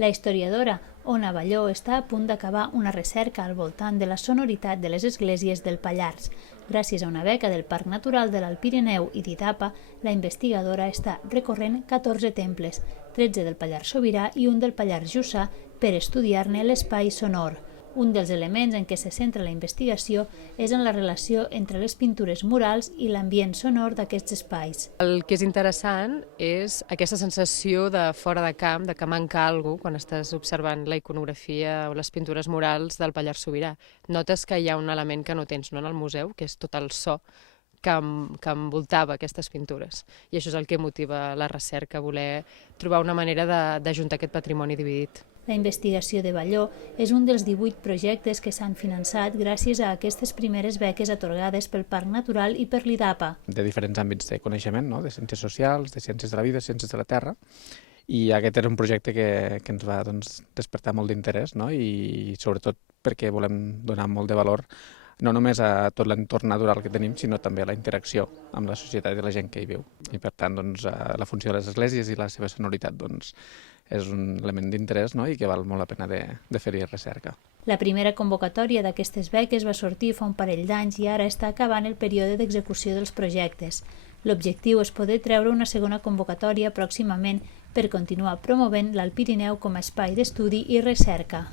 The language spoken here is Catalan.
La historiadora Ona Balló està a punt d'acabar una recerca al voltant de la sonoritat de les esglésies del Pallars. Gràcies a una beca del Parc Natural de l'Alt Pirineu i d'Itapa, la investigadora està recorrent 14 temples, 13 del Pallars Sobirà i un del Pallars Jussà, per estudiar-ne l'espai sonor. Un dels elements en què se centra la investigació és en la relació entre les pintures murals i l'ambient sonor d'aquests espais. El que és interessant és aquesta sensació de fora de camp, de que manca alguna cosa quan estàs observant la iconografia o les pintures murals del Pallars Sobirà. Notes que hi ha un element que no tens en el museu, que és tot el so que envoltava aquestes pintures. I això és el que motiva la recerca, voler trobar una manera d'ajuntar aquest patrimoni dividit. La investigació de Balló és un dels 18 projectes que s'han finançat gràcies a aquestes primeres beques atorgades pel Parc Natural i per l'IDAPA. De diferents àmbits de coneixement, no? De ciències socials, de ciències de la vida, ciències de la terra, i aquest era un projecte que ens va despertar molt d'interès, no? I sobretot perquè volem donar molt de valor no només a tot l'entorn natural que tenim, sinó també a la interacció amb la societat i la gent que hi viu. I per tant, la funció de les esglésies i la seva sonoritat és un element d'interès, no? I que val molt la pena de fer-hi recerca. La primera convocatòria d'aquestes beques va sortir fa un parell d'anys i ara està acabant el període d'execució dels projectes. L'objectiu és poder treure una segona convocatòria pròximament per continuar promovent l'Alt Pirineu com a espai d'estudi i recerca.